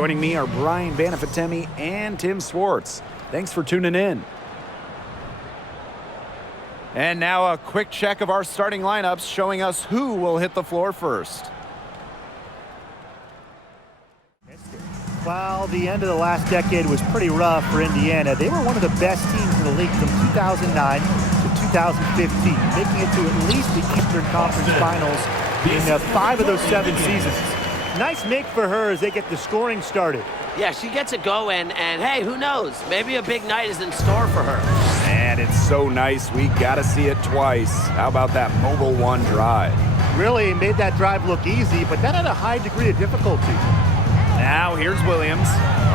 Joining me are Brian Banafitemi and Tim Swartz. Thanks for tuning in. And now a quick check of our starting lineups showing us who will hit the floor first. While the end of the last decade was pretty rough for Indiana, they were one of the best teams in the league from 2009 to 2015, making it to at least the Eastern Conference Finals in 5 of those 7 seasons. Nice make for her as they get the scoring started. Yeah, she gets it going, and hey, who knows? Maybe a big night is in store for her. And it's so nice, we gotta see it twice. How about that Mobile One drive? Really made that drive look easy, but that had a high degree of difficulty. Now here's Williams.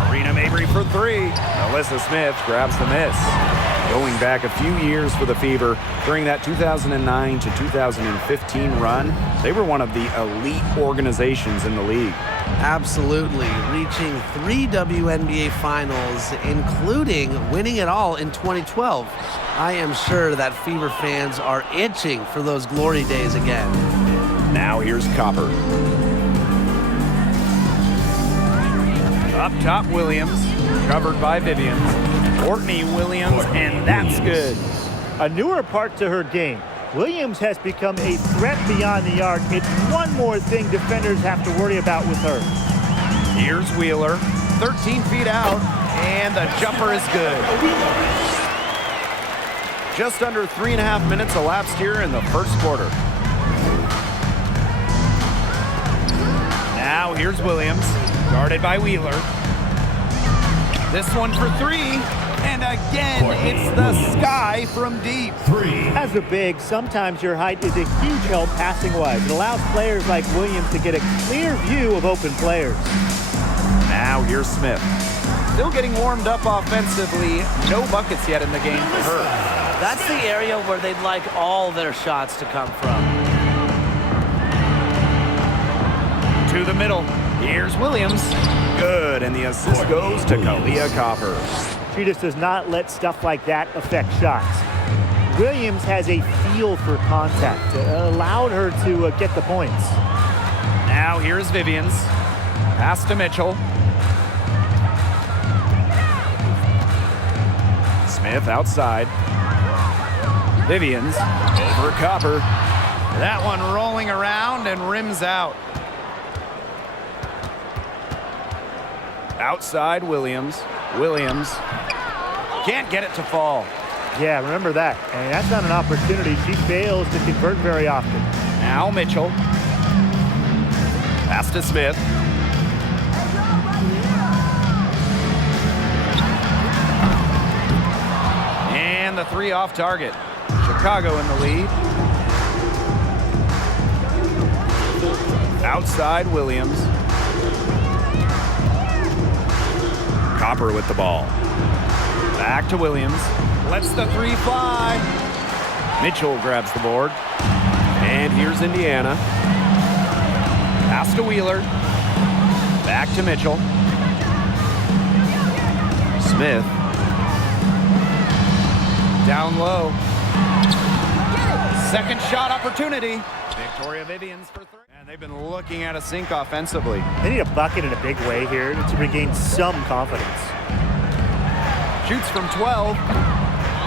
Marina Mabry for 3. Alyssa Smith grabs the miss. Going back a few years for the Fever, during that 2009 to 2015 run, they were one of the elite organizations in the league. Absolutely, reaching 3 WNBA finals, including winning it all in 2012. I am sure that Fever fans are itching for those glory days again. Now here's Copper. Up top, Williams, covered by Vivian. Courtney Williams, and that's good. A newer part to her game. Williams has become a threat beyond the arc. It's one more thing defenders have to worry about with her. Here's Wheeler, 13 feet out, and the jumper is good. Just under 3.5 minutes elapsed here in the first quarter. Now here's Williams, guarded by Wheeler. This one for 3, and again, it's the sky from deep. 3. As a big, sometimes your height is a huge help passing-wise. It allows players like Williams to get a clear view of open players. Now here's Smith. Still getting warmed up offensively. No buckets yet in the game for her. That's the area where they'd like all their shots to come from. To the middle. Here's Williams. Good, and the assist goes to Kalia Copper. She just does not let stuff like that affect shots. Williams has a feel for contact. Allowed her to get the points. Now here's Vivians. Pass to Mitchell. Smith outside. Vivians over Copper. That one rolling around and rims out. Outside Williams. Williams can't get it to fall. Yeah, remember that. And that's not an opportunity. She fails to convert very often. Now Mitchell. Pass to Smith. And the 3 off target. Chicago in the lead. Outside Williams. Copper with the ball. Back to Williams. Lets the 3 fly. Mitchell grabs the board. And here's Indiana. Pass to Wheeler. Back to Mitchell. Smith. Down low. Second shot opportunity. Victoria Vivians for 3. And they've been looking at a sink offensively. They need a bucket in a big way here to regain some confidence. Shoots from 12.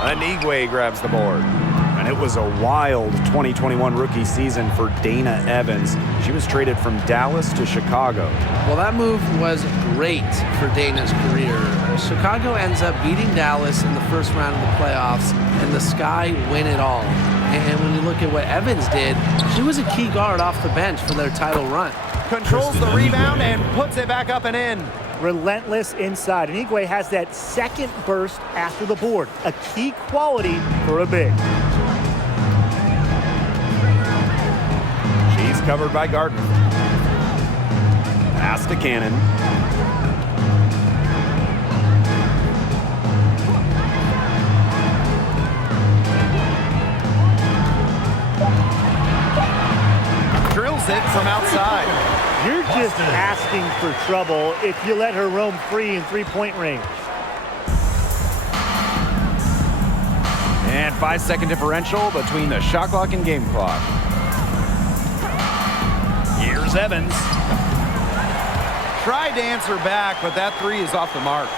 Anigwe grabs the board. And it was a wild 2021 rookie season for Dana Evans. She was traded from Dallas to Chicago. Well, that move was great for Dana's career. Chicago ends up beating Dallas in the first round of the playoffs, and the Sky win it all. And when you look at what Evans did, she was a key guard off the bench for their title run. Controls the rebound and puts it back up and in. Relentless inside. And Anigwe has that second burst after the board, a key quality for a big. She's covered by Gardner. Pass to Cannon. Drills it from outside. You're just asking for trouble if you let her roam free in three-point range. And 5-second differential between the shot clock and game clock. Here's Evans. Tried to answer back, but that three is off the mark.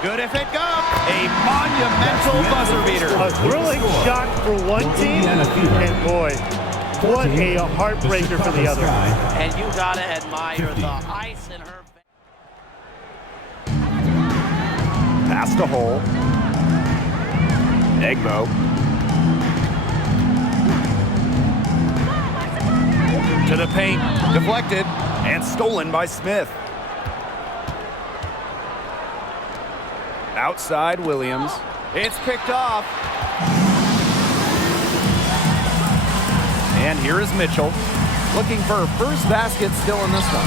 Good if it goes. A monumental buzzer beater. A thrilling shot for one team, and boy, what a heartbreaker for the other. And you gotta admire the ice in her. Pass to Hole. Egbo. To the paint. Deflected. And stolen by Smith. Outside Williams. It's picked off. And here is Mitchell. Looking for her first basket still in this one.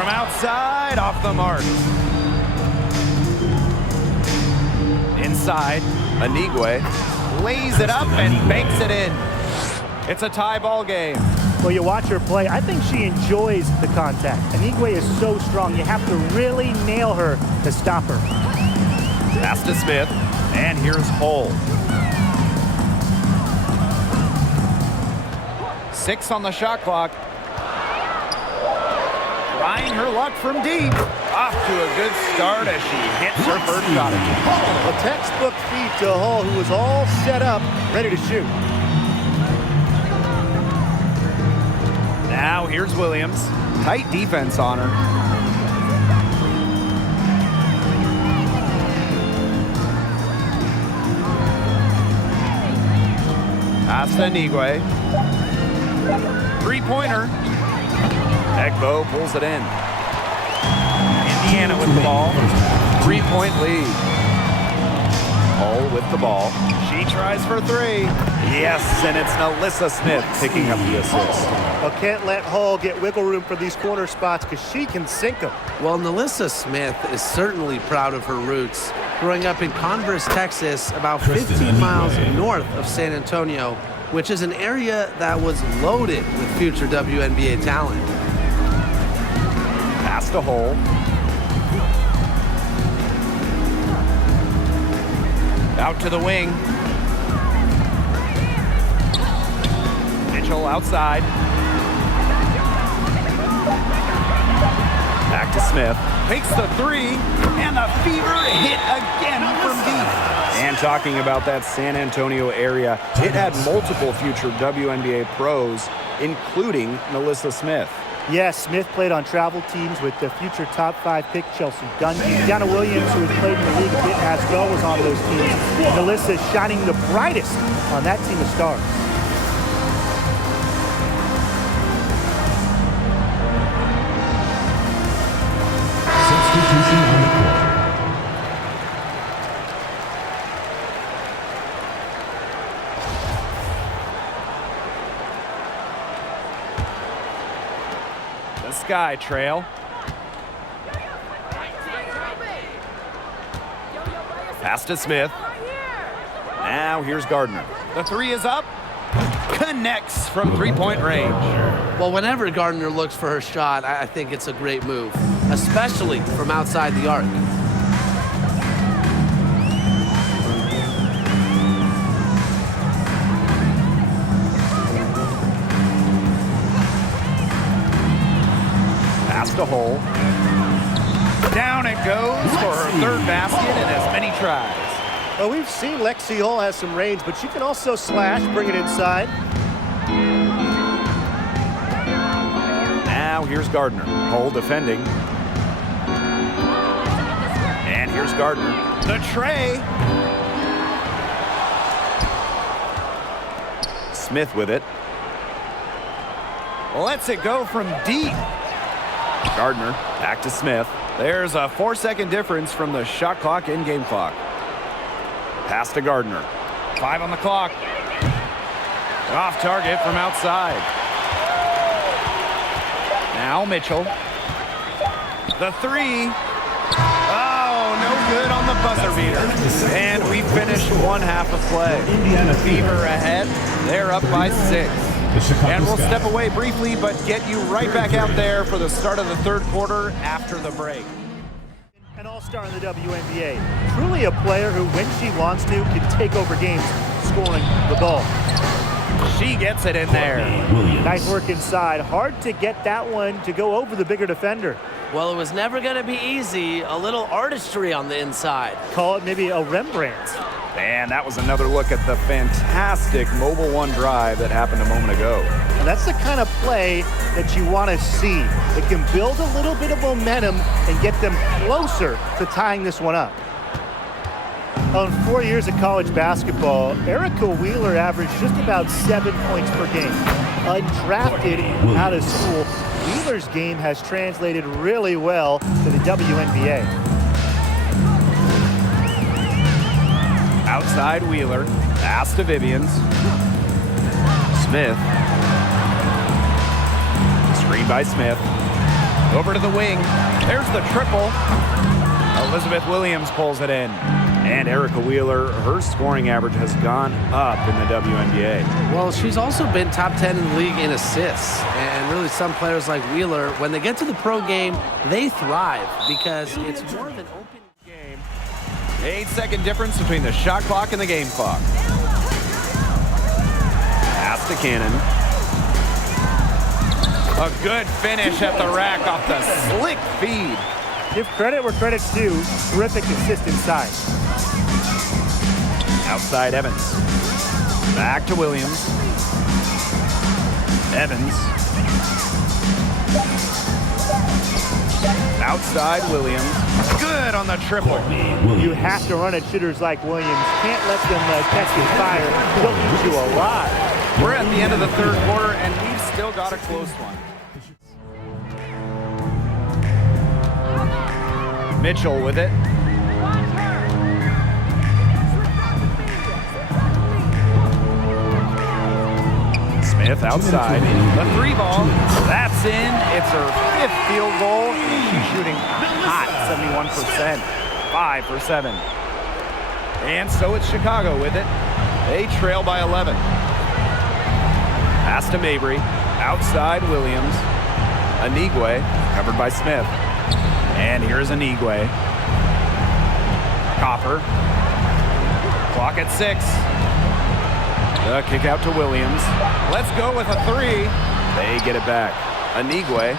From outside, off the mark. Inside, Anigwe lays it up and banks it in. It's a tie ball game. Well, you watch her play. I think she enjoys the contact. Anigwe is so strong. You have to really nail her to stop her. Pass to Smith, and here's Hole. 6 on the shot clock. Trying her luck from deep. Off to a good start as she hits her first shot. A textbook feed to Hull, who was all set up, ready to shoot. Now here's Williams. Tight defense on her. Pass to Anigwe. Three-pointer. Egbo pulls it in. Indiana with the ball. 3-point lead. Hull with the ball. She tries for three. Yes, and it's Alyssa Smith picking up the assist. Well, can't let Hull get wiggle room for these corner spots because she can sink them. Well, Alyssa Smith is certainly proud of her roots. Growing up in Converse, Texas, about 15 miles north of San Antonio, which is an area that was loaded with future WNBA talent. Pass to Hull. Out to the wing. Mitchell outside. Back to Smith. Takes the three, and the fever hit again from deep. And talking about that San Antonio area, it had multiple future WNBA pros, including Alyssa Smith. Yes, Smith played on travel teams with the future top 5 pick Chelsea Gundy. Deanna Williams, who has played in the league a bit as well, was on those teams. And Alyssa shining the brightest on that team of stars. Substitution on the court. Sky trail. Pass to Smith. Now here's Gardner. The three is up. Connects from three-point range. Well, whenever Gardner looks for her shot, I think it's a great move, especially from outside the arc. To Hole. Down it goes for her third basket in as many tries. Well, we've seen Lexi Hull has some range, but she can also slash, bring it inside. Now here's Gardner. Hole defending. And here's Gardner. The tray. Smith with it. Lets it go from deep. Gardner back to Smith. There's a 4-second difference from the shot clock and game clock. Pass to Gardner. 5 on the clock. Off target from outside. Now Mitchell. The three. Oh, no good on the buzzer beater. And we finished one half of play. Indiana Fever ahead. They're up by 6. And we'll step away briefly, but get you right back out there for the start of the third quarter after the break. An all-star in the WNBA. Truly a player who, when she wants to, can take over games scoring the ball. She gets it in there. Nice work inside. Hard to get that one to go over the bigger defender. Well, it was never going to be easy. A little artistry on the inside. Call it maybe a Rembrandt. And that was another look at the fantastic Mobile One drive that happened a moment ago. And that's the kind of play that you want to see. It can build a little bit of momentum and get them closer to tying this one up. In 4 years of college basketball, Erica Wheeler averaged just about 7 points per game. Undrafted out of school, Wheeler's game has translated really well to the WNBA. Outside Wheeler, pass to Vivians. Smith. Screen by Smith. Over to the wing. There's the triple. Elizabeth Williams pulls it in. And Erica Wheeler, her scoring average has gone up in the WNBA. Well, she's also been top 10 in the league in assists. And really some players like Wheeler, when they get to the pro game, they thrive because it's more of an open game. 8-second difference between the shot clock and the game clock. Pass to Cannon. A good finish at the rack off the slick feed. Give credit where credit's due. Terrific assist inside. Outside Evans. Back to Williams. Evans. Outside Williams. Good on the triple. You have to run at shooters like Williams. Can't let them catch your fire. They'll eat you alive. We're at the end of the third quarter, and we've still got a close one. Mitchell with it. Smith outside. The three ball. That's in. It's her 5th field goal. And she's shooting hot, 71%. 5 for 7. And so it's Chicago with it. They trail by 11. Pass to Mabry. Outside Williams. Anigwe covered by Smith. And here's Anigwe. Copper. Clock at 6. The kick out to Williams. Let's go with a 3. They get it back. Anigwe.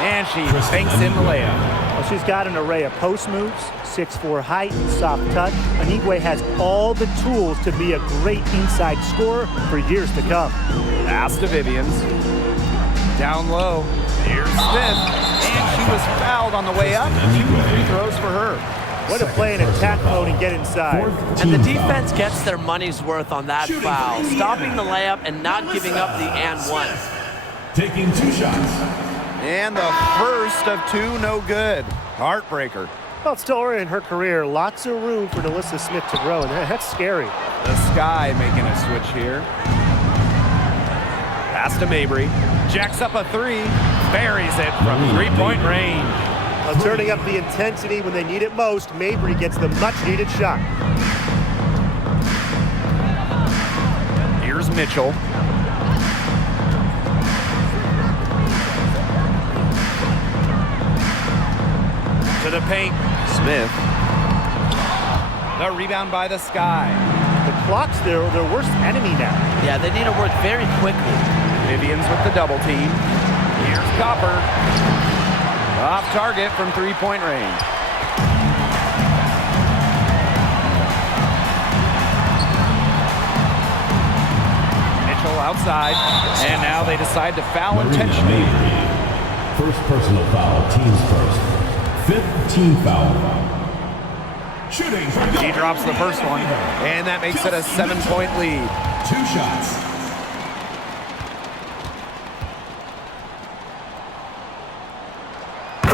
And she banks in the layup. Well, she's got an array of post moves, 6'4" height, soft touch. Anigwe has all the tools to be a great inside scorer for years to come. Pass to Vivians. Down low. Here's Smith. And she was fouled on the way up. 2 free throws for her. Way to play in attack mode and get inside. And the defense gets their money's worth on that foul, stopping the layup and not giving up the and one. Taking 2 shots. And the first of 2, no good. Heartbreaker. Well, still early in her career, lots of room for Alyssa Smith to grow, and that's scary. The Sky making a switch here. Pass to Mabry. Jacks up a 3. Buries it from 3-point range. Well, turning up the intensity when they need it most, Mabry gets the much-needed shot. Here's Mitchell. To the paint. Smith. The rebound by the Sky. The clock's their worst enemy now. Yeah, they need to work very quickly. Vivians with the double team. Here's Copper. Off target from 3-point range. Mitchell outside. And now they decide to foul intentionally. First personal foul, team's first. 5th team foul. Shooting. He drops the first one, and that makes it a 7-point lead. 2 shots.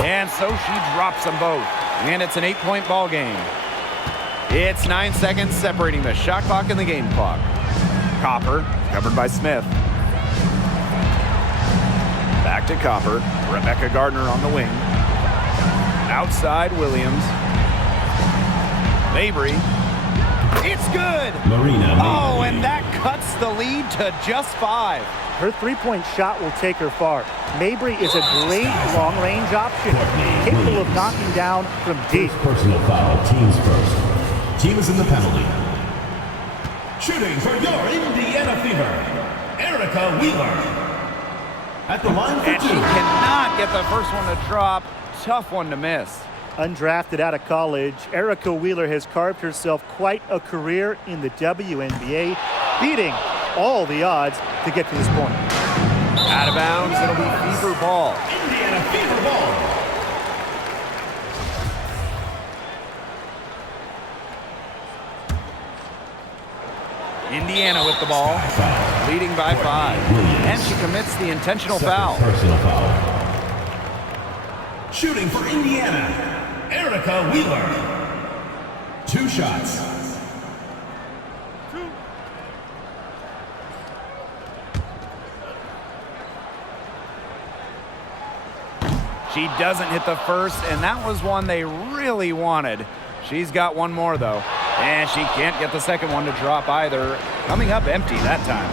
And so she drops them both, and it's an 8-point ball game. It's 9 seconds separating the shot clock and the game clock. Copper, covered by Smith. Back to Copper. Rebecca Gardner on the wing. Outside Williams. Mabry. It's good. Marina Oh, Mabry. and that cuts the lead to just 5. Her three-point shot will take her far. Mabry is a great long-range option, capable of knocking down from deep. First personal foul, teams first. Team is in the penalty. Shooting for your Indiana Fever, Erica Wheeler. At the line for And she 2. cannot get the first one to drop. Tough one to miss. Undrafted out of college, Erica Wheeler has carved herself quite a career in the WNBA, beating all the odds to get to this point. Out of bounds, it'll be Fever ball. Indiana Fever ball. Indiana with the ball, leading by 5. And she commits the intentional foul. Personal foul. Shooting for Indiana, Erica Wheeler. 2 shots. She doesn't hit the first, and that was one they really wanted. She's got one more, though. And she can't get the second one to drop either. Coming up empty that time.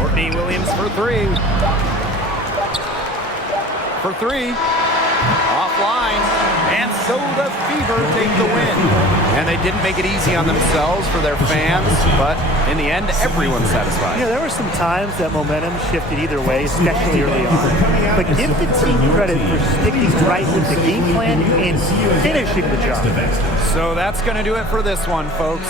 Courtney Williams for 3. For 3. Offline. And so the Fever take the win. And they didn't make it easy on themselves for their fans, but in the end, everyone's satisfied. Yeah, there were some times that momentum shifted either way, especially early on. But give the team credit for sticking right with the game plan and finishing the job. So that's going to do it for this one, folks.